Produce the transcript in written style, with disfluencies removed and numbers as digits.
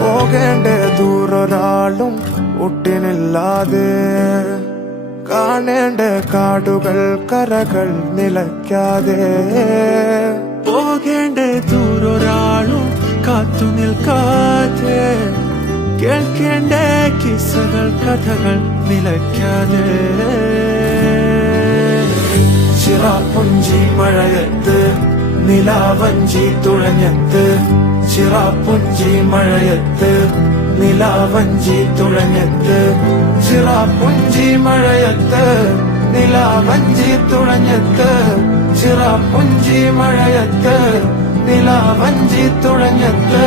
പോകേണ്ട ദൂരൊരാളും ഒട്ടിനില്ലാതെ, കാണേണ്ട കാടുകൾ കരകൾ നിലയ്ക്കാതെ, പോകേണ്ട ദൂരൊരാളും കാത്തു നിൽക്കാതെ, കേൾക്കേണ്ട കിസ്സകൾ കഥകൾ നിലയ്ക്കാതെ. ചിറാപ്പുഞ്ചി മഴയത്ത് നിലാവഞ്ചി തുഴഞ്ഞത്ത്, ചിറാപ്പുഞ്ചി മഴയത്ത് നിലാവഞ്ചി തുഴഞ്ഞത്ത്, ചിറാപ്പുഞ്ചി മഴയത്ത് നിലാവഞ്ചി തുഴഞ്ഞത്ത്, ചിറാപ്പുഞ്ചി മഴയത്ത് നിലാവഞ്ചി തുഴഞ്ഞത്ത്.